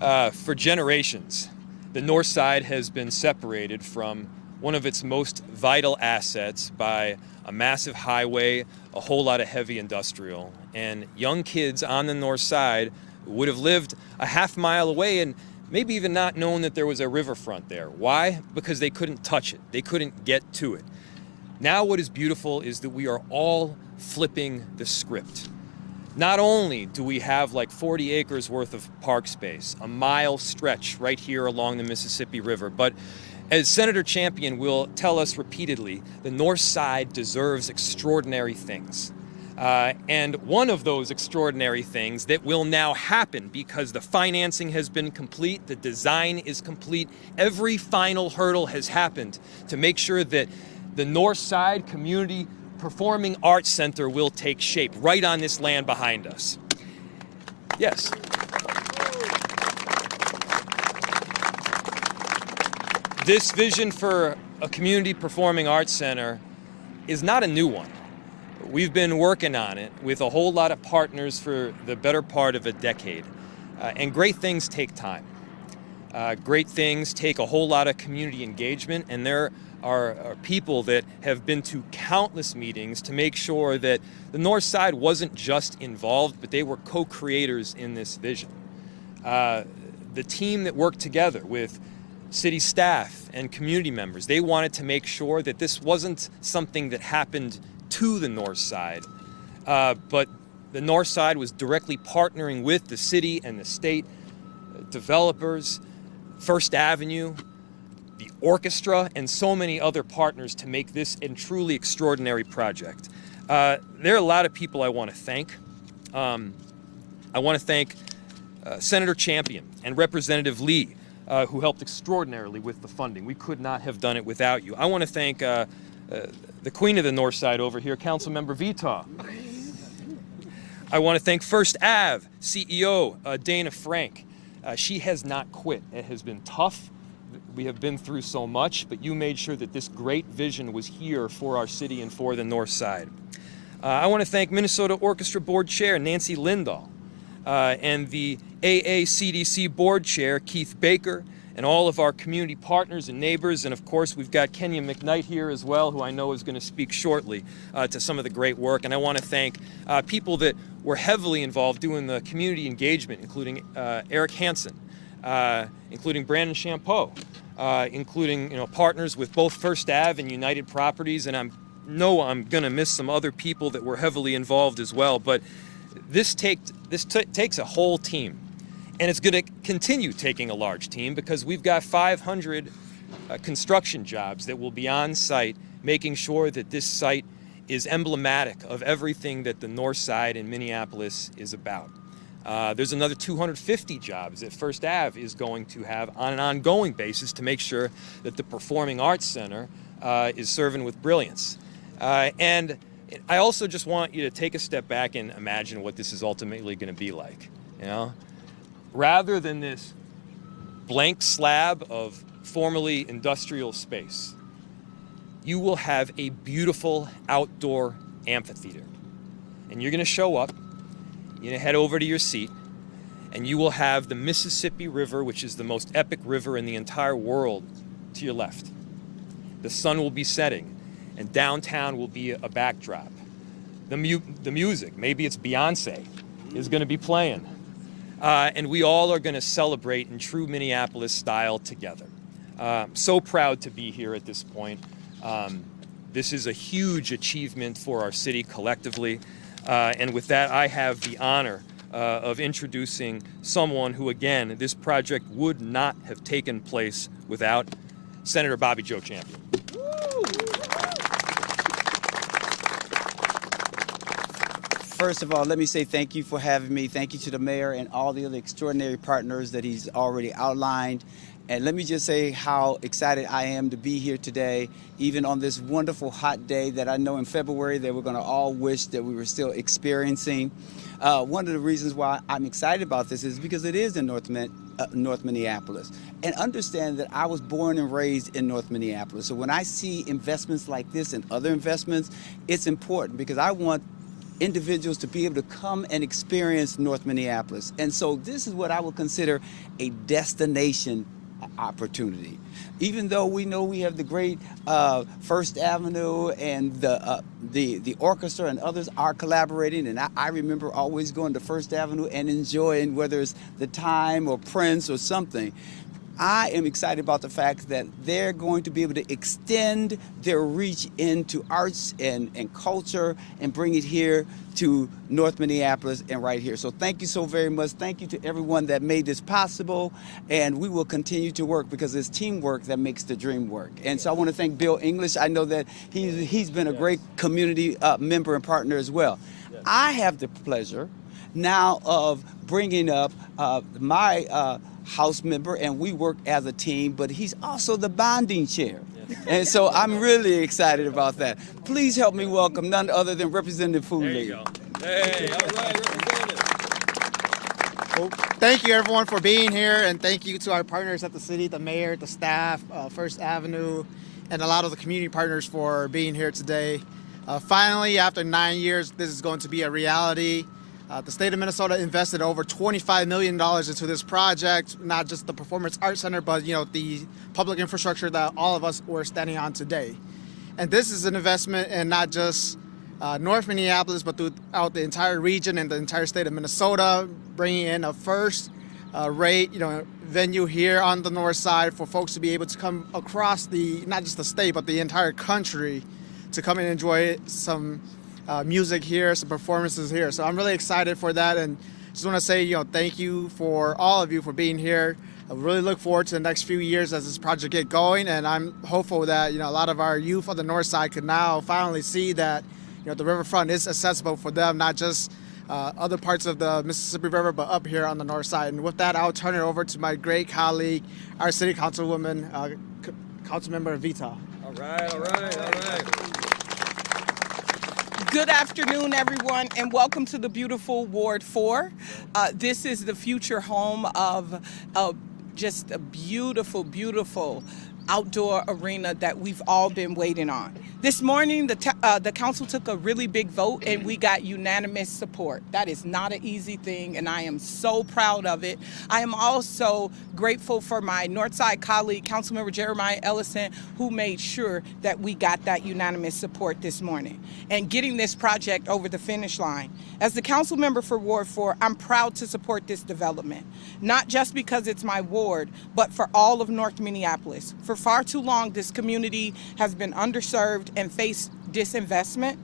For generations, the North Side has been separated from one of its most vital assets by a massive highway, a whole lot of heavy industrial, and young kids on the North Side would have lived a half-mile away and maybe even not known that there was a riverfront there. Why? Because they couldn't touch it. They couldn't get to it. Now what is beautiful is that we are all flipping the script. Not only do we have like 40 acres worth of park space, a mile stretch right here along the Mississippi River, but as Senator Champion will tell us repeatedly, the North Side deserves extraordinary things. And one of those extraordinary things that will now happen because the financing has been complete, the design is complete, every final hurdle has happened to make sure that the North Side Community Performing Arts Center will take shape right on this land behind us. Yes. This vision for a community performing arts center is not a new one. We've been working on it with a whole lot of partners for the better part of a decade. And great things take time. Great things take a whole lot of community engagement, and there are people that have been to countless meetings to make sure that the North Side wasn't just involved, but they were co-creators in this vision. The team that worked together with city staff and community members, they wanted to make sure that this wasn't something that happened to the North Side, but the North Side was directly partnering with the city and the state, developers, First Avenue, the orchestra, and so many other partners to make this a truly extraordinary project. There are a lot of people I want to thank. I want to thank Senator Champion and Representative Lee, who helped extraordinarily with the funding. We could not have done it without you. I want to thank the queen of the North Side over here, Councilmember Vitaw. I want to thank First Ave CEO Dana Frank. She has not quit. It has been tough. We have been through so much, but you made sure that this great vision was here for our city and for the North Side. I want to thank Minnesota Orchestra Board Chair Nancy Lindahl and the AACDC Board Chair Keith Baker and all of our community partners and neighbors. And of course, we've got Kenya McKnight here as well, who I know is going to speak shortly to some of the great work. And I want to thank people that were heavily involved doing the community engagement, including Eric Hansen, including Brandon Champeau, including partners with both First Ave and United Properties. And I'm going to miss some other people that were heavily involved as well. But this takes a whole team. And it's going to continue taking a large team because we've got 500 construction jobs that will be on site, making sure that this site is emblematic of everything that the North Side in Minneapolis is about. There's another 250 jobs that First Ave is going to have on an ongoing basis to make sure that the Performing Arts Center is serving with brilliance. And I also just want you to take a step back and imagine what this is ultimately going to be like. Rather than this blank slab of formerly industrial space, you will have a beautiful outdoor amphitheater. And you're going to show up, you're going to head over to your seat, and you will have the Mississippi River, which is the most epic river in the entire world, to your left. The sun will be setting, and downtown will be a backdrop. The music, maybe it's Beyonce, is going to be playing. And we all are going to celebrate in true Minneapolis style together. So proud to be here at this point. This is a huge achievement for our city collectively. And with that, I have the honor of introducing someone who, again, this project would not have taken place without Senator Bobby Joe Champion. First of all, let me say thank you for having me. Thank you to the mayor and all the other extraordinary partners that he's already outlined. And let me just say how excited I am to be here today, even on this wonderful hot day that I know in February that we're going to all wish that we were still experiencing. One of the reasons why I'm excited about this is because it is in North Minneapolis. And understand that I was born and raised in North Minneapolis. So when I see investments like this and other investments, it's important because I want individuals to be able to come and experience North Minneapolis. And so this is what I would consider a destination opportunity. Even though we know we have the great First Avenue and the orchestra and others are collaborating, and I remember always going to First Avenue and enjoying whether it's The Time or Prince or something. I am excited about the fact that they're going to be able to extend their reach into arts and culture and bring it here to North Minneapolis and right here. So thank you so very much. Thank you to everyone that made this possible, and we will continue to work because it's teamwork that makes the dream work. And so I want to thank Bill English. I know that he's been a great community member and partner as well. I have the pleasure now of bringing up my House member, and we work as a team, but he's also the bonding chair. And so I'm really excited about that. Please help me welcome none other than Representative Fooley. There you go. Hey, all right, Representative. Well, thank you everyone for being here, and thank you to our partners at the city, the mayor, the staff, First Avenue, and a lot of the community partners for being here today. Finally, after 9 years, this is going to be a reality. The state of Minnesota invested over $25 million into this project, not just the Performance Arts Center, but the public infrastructure that all of us were standing on today. And this is an investment in not just North Minneapolis, but throughout the entire region and the entire state of Minnesota, bringing in a first-rate venue here on the north side for folks to be able to come across not just the state, but the entire country to come and enjoy some music here, some performances here. So I'm really excited for that, and just want to say, thank you for all of you for being here. I really look forward to the next few years as this project get going, and I'm hopeful that a lot of our youth on the north side could now finally see that the riverfront is accessible for them, not just other parts of the Mississippi River, but up here on the north side. And with that, I'll turn it over to my great colleague, our city councilwoman, Councilmember Vita. All right. Good afternoon, everyone, and welcome to the beautiful Ward 4. This is the future home of just a beautiful, beautiful outdoor arena that we've all been waiting on. This morning, the council took a really big vote, and we got unanimous support. That is not an easy thing, and I am so proud of it. I am also grateful for my Northside colleague, Councilmember Jeremiah Ellison, who made sure that we got that unanimous support this morning and getting this project over the finish line. As the council member for Ward 4, I'm proud to support this development, not just because it's my ward, but for all of North Minneapolis. For far too long, this community has been underserved and faced disinvestment.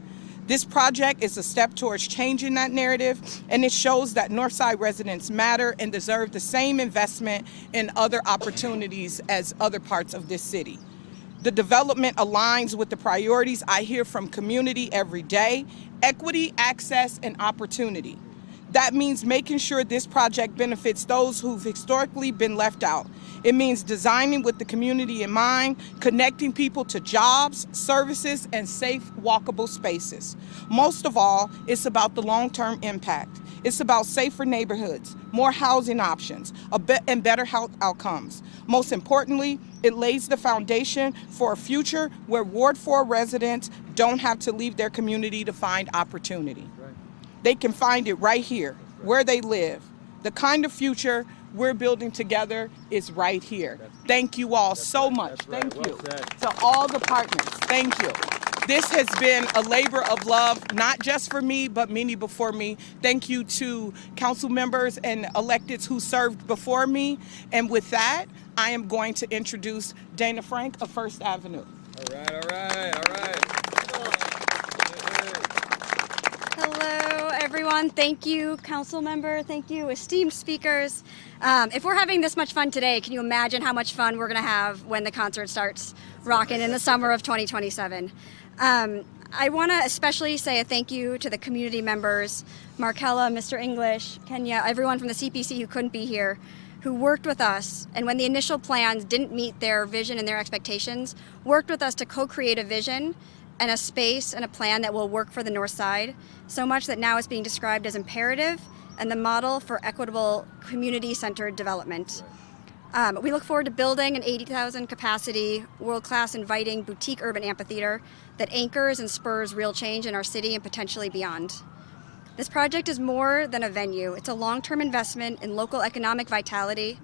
This project is a step towards changing that narrative, and it shows that Northside residents matter and deserve the same investment and other opportunities as other parts of this city. The development aligns with the priorities I hear from community every day: equity, access, and opportunity. That means making sure this project benefits those who've historically been left out. It means designing with the community in mind, connecting people to jobs, services, and safe, walkable spaces. Most of all, it's about the long-term impact. It's about safer neighborhoods, more housing options, and better health outcomes. Most importantly, it lays the foundation for a future where Ward 4 residents don't have to leave their community to find opportunity. They can find it right here, where they live. The kind of future we're building together is right here. Thank you all so much. Thank you to all the partners. Thank you. This has been a labor of love, not just for me, but many before me. Thank you to council members and electeds who served before me. And with that, I am going to introduce Dana Frank of First Avenue. All right. Hello, everyone. Thank you, council member. Thank you, esteemed speakers. If we're having this much fun today, can you imagine how much fun we're going to have when the concert starts rocking in the summer of 2027? I want to especially say a thank you to the community members, Markella, Mr. English, Kenya, everyone from the CPC who couldn't be here, who worked with us, and when the initial plans didn't meet their vision and their expectations, worked with us to co-create a vision and a space and a plan that will work for the North Side, so much that now it's being described as imperative and the model for equitable community-centered development. We look forward to building an 80,000 capacity, world-class inviting boutique urban amphitheater that anchors and spurs real change in our city and potentially beyond. This project is more than a venue. It's a long-term investment in local economic vitality,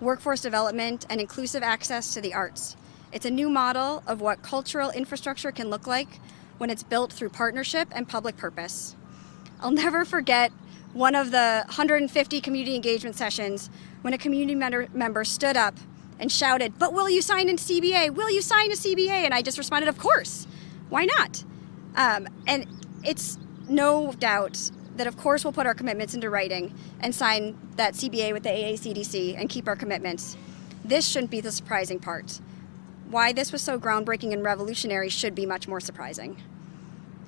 workforce development, and inclusive access to the arts. It's a new model of what cultural infrastructure can look like when it's built through partnership and public purpose. I'll never forget one of the 150 community engagement sessions when a community member stood up and shouted, "But will you sign a CBA? Will you sign a CBA?" And I just responded, "Of course. Why not?" And it's no doubt that of course we'll put our commitments into writing and sign that CBA with the AACDC and keep our commitments. This shouldn't be the surprising part. Why this was so groundbreaking and revolutionary should be much more surprising.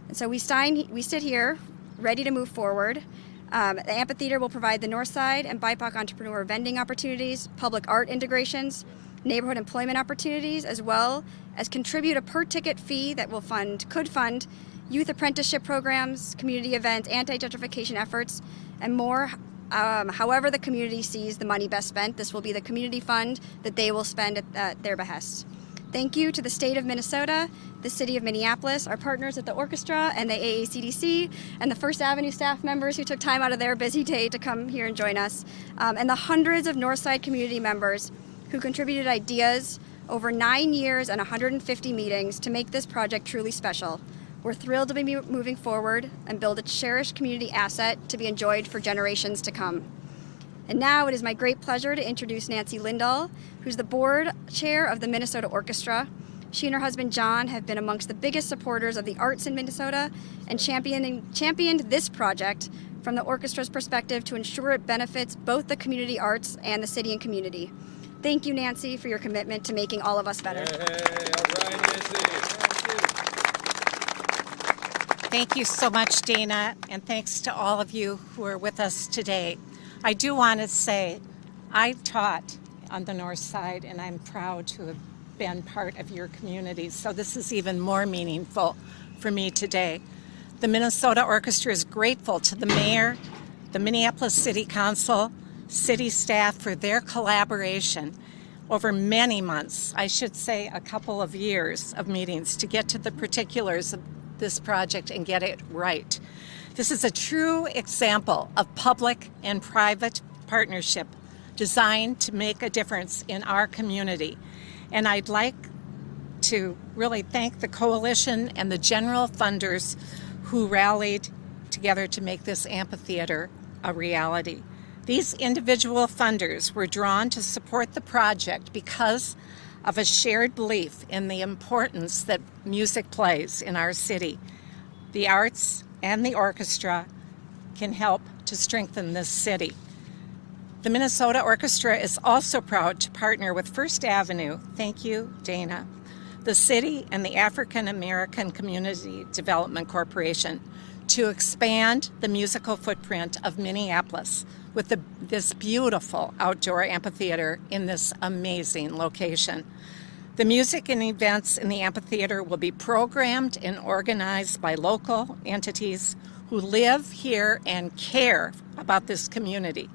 And so we sit here ready to move forward. The amphitheater will provide the Northside and BIPOC entrepreneur vending opportunities, public art integrations, neighborhood employment opportunities, as well as contribute a per-ticket fee that could fund youth apprenticeship programs, community events, anti-gentrification efforts, and more. However the community sees the money best spent, this will be the community fund that they will spend at their behest. Thank you to the state of Minnesota, the city of Minneapolis, our partners at the orchestra and the AACDC, and the First Avenue staff members who took time out of their busy day to come here and join us, and the hundreds of Northside community members who contributed ideas over 9 years and 150 meetings to make this project truly special. We're thrilled to be moving forward and build a cherished community asset to be enjoyed for generations to come. And now it is my great pleasure to introduce Nancy Lindahl, who's the board chair of the Minnesota Orchestra. She and her husband John have been amongst the biggest supporters of the arts in Minnesota and championed this project from the orchestra's perspective to ensure it benefits both the community arts and the city and community. Thank you, Nancy, for your commitment to making all of us better. Hey, all right, Nancy. Thank you so much, Dana, and thanks to all of you who are with us today. I do want to say I taught on the North Side, and I'm proud to have been part of your community, so this is even more meaningful for me today. The Minnesota Orchestra is grateful to the mayor, the Minneapolis City Council, city staff for their collaboration over many months, I should say a couple of years of meetings to get to the particulars of this project and get it right. This is a true example of public and private partnership designed to make a difference in our community. And I'd like to really thank the coalition and the general funders who rallied together to make this amphitheater a reality. These individual funders were drawn to support the project because of a shared belief in the importance that music plays in our city. The arts and the orchestra can help to strengthen this city. The Minnesota Orchestra is also proud to partner with First Avenue, thank you, Dana, the city and the African American Community Development Corporation to expand the musical footprint of Minneapolis with this beautiful outdoor amphitheater in this amazing location. The music and events in the amphitheater will be programmed and organized by local entities who live here and care about this community,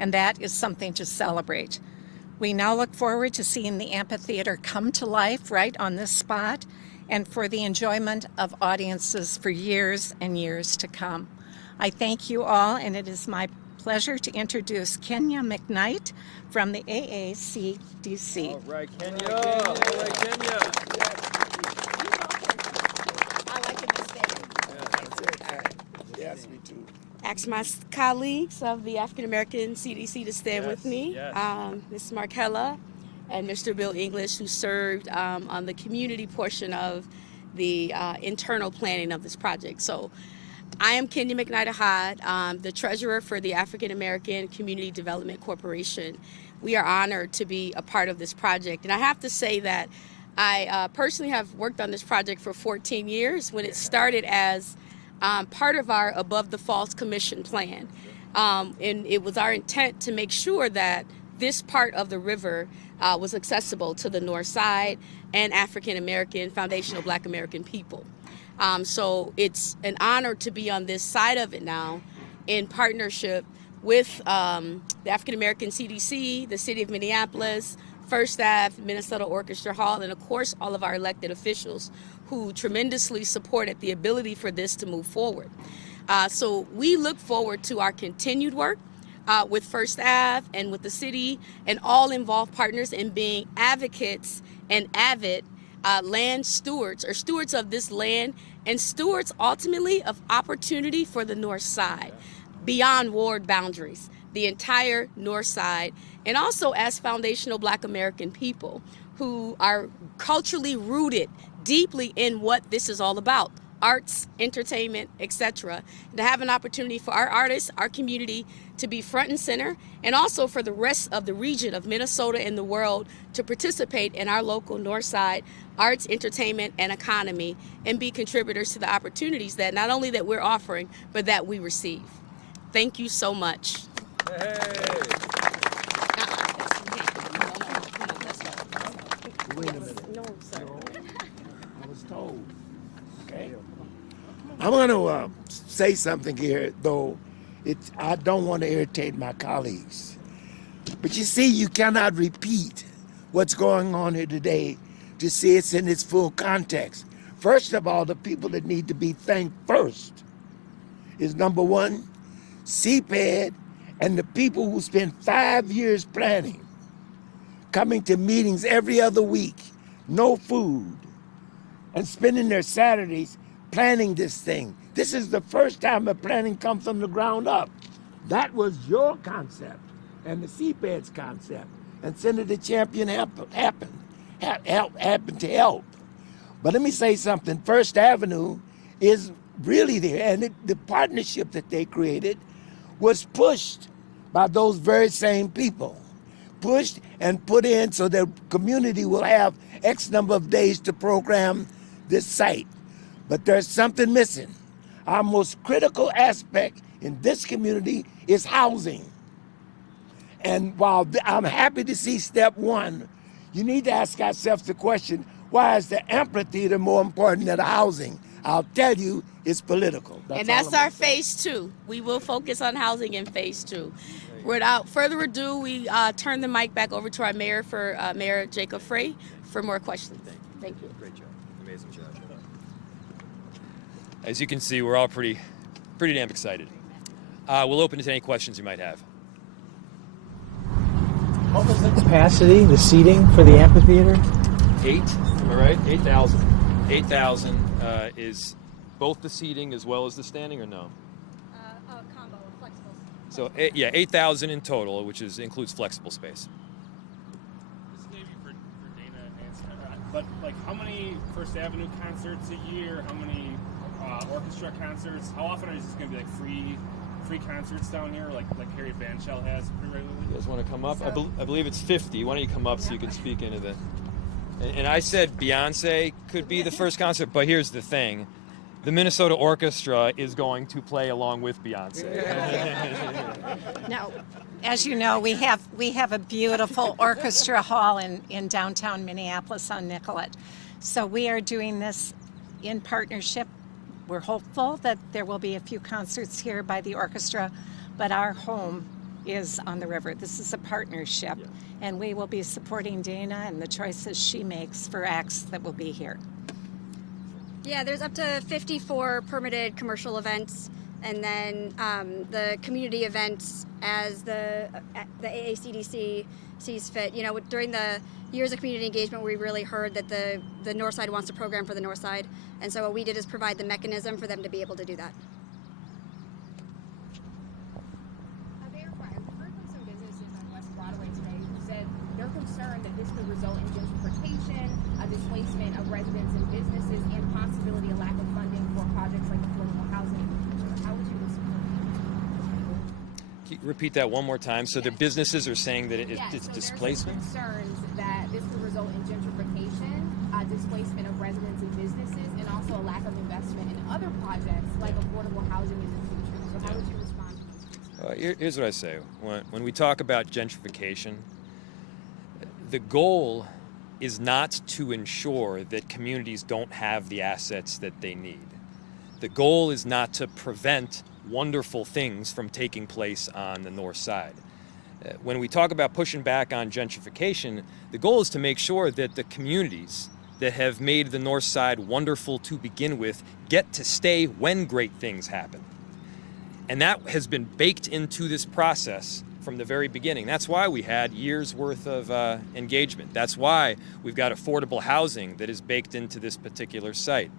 and that is something to celebrate. We now look forward to seeing the amphitheater come to life right on this spot and for the enjoyment of audiences for years and years to come. I thank you all, and it is my pleasure to introduce Kenya McKnight from the AACDC. All right, Kenya. All right, Kenya. I like it this day. All right. Yes, me too. Ask my colleagues of the African American CDC to stand with me. Yes. Ms. Markella and Mr. Bill English, who served on the community portion of the internal planning of this project. So I am Kenya McKnight Ahad, the treasurer for the African American Community Development Corporation. We are honored to be a part of this project. And I have to say that I personally have worked on this project for 14 years when it started as part of our Above the Falls Commission plan. And it was our intent to make sure that this part of the river was accessible to the North Side and African American, foundational Black American people. So it's an honor to be on this side of it now in partnership with the African American CDC, the City of Minneapolis, First Ave, Minnesota Orchestra Hall, and of course all of our elected officials who tremendously supported the ability for this to move forward. So we look forward to our continued work with First Ave and with the city and all involved partners in being advocates and avid land stewards, or stewards of this land, and stewards ultimately of opportunity for the North Side, beyond ward boundaries, the entire North Side, and also as foundational Black American people who are culturally rooted deeply in what this is all about: arts, entertainment, etc. To have an opportunity for our artists, our community, to be front and center, and also for the rest of the region of Minnesota and the world to participate in our local North Side arts, entertainment, and economy, and be contributors to the opportunities that not only that we're offering, but that we receive. Thank you so much. Wait a minute. No, sir. I was told. Okay. I'm going to say something here, though I don't want to irritate my colleagues. But you see, you cannot repeat what's going on here today to see it's in its full context. First of all, the people that need to be thanked first is, number one, CPED and the people who spent 5 years planning, coming to meetings every other week, no food, and spending their Saturdays planning this thing. This is the first time a planning comes from the ground up. That was your concept and the CPED's concept. And Senator Champion happened to help. But let me say something. First Avenue is really there, and the partnership that they created was pushed by those very same people. Pushed and put in so the community will have X number of days to program this site. But there's something missing. Our most critical aspect in this community is housing. And while I'm happy to see step one, you need to ask ourselves the question, why is the amphitheater more important than the housing? I'll tell you, it's political. That's our phase two. We will focus on housing in phase two. Without further ado, we turn the mic back over to our mayor, Mayor Jacob Frey, for more questions. Thank you. Great job. Amazing job. As you can see, we're all pretty damn excited. We'll open it to any questions you might have. What was the capacity, the seating for the amphitheater? 8, am I right? 8,000. 8,000 is both the seating as well as the standing, or no? A combo of flexibles. So, 8,000 in total, which includes flexible space. This is maybe for Dana and Scott, but like how many First Avenue concerts a year? How many orchestra concerts? How often is this going to be like free concerts down here, like Harry Bandshell has pretty regularly? You guys want to come up? I believe it's 50. Why don't you come up so you can speak into the... And I said Beyonce could be the first concert, but here's the thing. The Minnesota Orchestra is going to play along with Beyonce. Now, as you know, we have a beautiful orchestra hall in downtown Minneapolis on Nicollet. So we are doing this in partnership. We're hopeful that there will be a few concerts here by the orchestra, but our home is on the river. This is a partnership, and we will be supporting Dana and the choices she makes for acts that will be here. Yeah, there's up to 54 permitted commercial events, and then the community events as the AACDC sees fit. You know, during the years of community engagement, we really heard that the North Side wants to program for the North Side, and so what we did is provide the mechanism for them to be able to do that. Mayor, I've heard from some businesses on West Broadway today who said they're concerned that this could result in gentrification, a displacement of residents and businesses, and possibility of lack of funding for projects like affordable housing in the future. How would you respond? Repeat that one more time. So the businesses are saying that it's so displacement? There's concerns that this could result in gentrification, displacement of residents and businesses, and also a lack of investment in other projects like affordable housing in the future. So how would you respond to those? Here's what I say. When we talk about gentrification, the goal is not to ensure that communities don't have the assets that they need. The goal is not to prevent wonderful things from taking place on the North Side. When we talk about pushing back on gentrification, the goal is to make sure that the communities that have made the North Side wonderful to begin with get to stay when great things happen. And that has been baked into this process from the very beginning. That's why we had years worth of engagement. That's why we've got affordable housing that is baked into this particular site.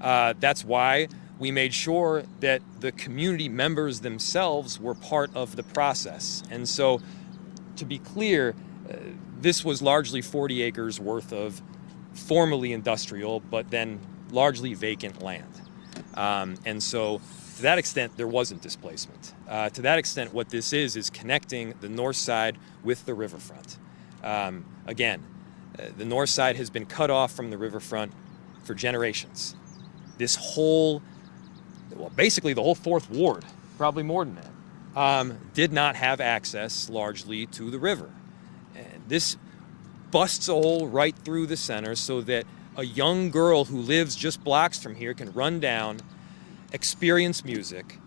That's why we made sure that the community members themselves were part of the process. And so, to be clear, this was largely 40 acres worth of formerly industrial, but then largely vacant land. And so, to that extent, there wasn't displacement. To that extent, what this is connecting the north side with the riverfront. Again, the north side has been cut off from the riverfront for generations. This whole, well, basically the whole 4th Ward, probably more than that, did not have access largely to the river. And this busts a hole right through the center so that a young girl who lives just blocks from here can run down, experience music,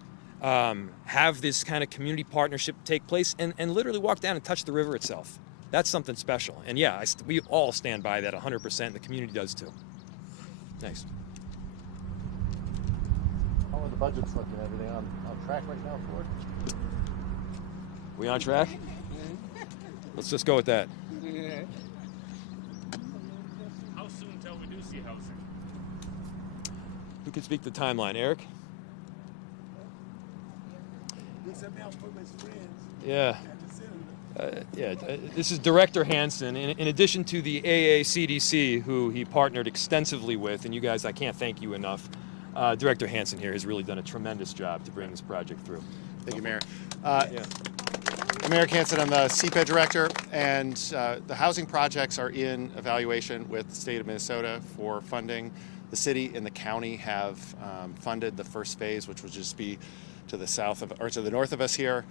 have this kind of community partnership take place, and literally walk down and touch the river itself. That's something special. And yeah, we all stand by that 100%, and the community does too. Thanks. How are the budgets looking? Everything on track right now for it? We on track? Let's just go with that. How soon until we do see housing? Who can speak the timeline? Eric? Yeah. This is Director Hansen. In addition to the AACDC, who he partnered extensively with, and you guys, I can't thank you enough, Director Hansen here has really done a tremendous job to bring this project through. Thank you, Mayor. I'm Eric Hansen. I'm the CPED Director, and the housing projects are in evaluation with the state of Minnesota for funding. The city and the county have funded the first phase, which would just be to the south of, or to the north of us here.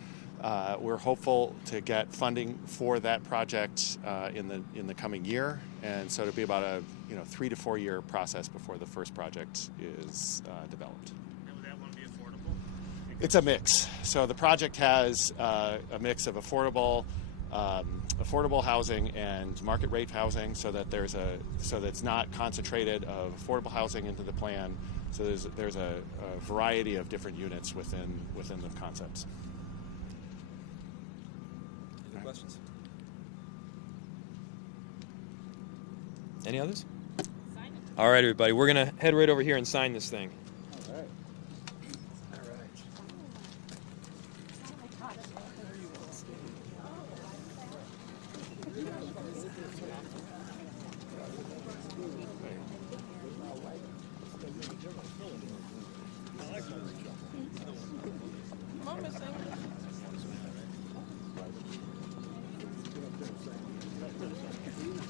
We're hopeful to get funding for that project in the coming year, and so it'll be about a 3 to 4 year process before the first project is developed. And would that one be affordable? It's a mix. So the project has a mix of affordable housing and market rate housing, so that it's not concentrated of affordable housing into the plan. So there's a variety of different units within the concepts. Any questions? Any others? All right, everybody, we're gonna head right over here and sign this thing. All right.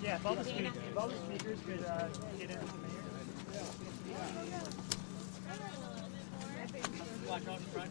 Yeah, if all the speakers could get in with the mayor. Watch out front.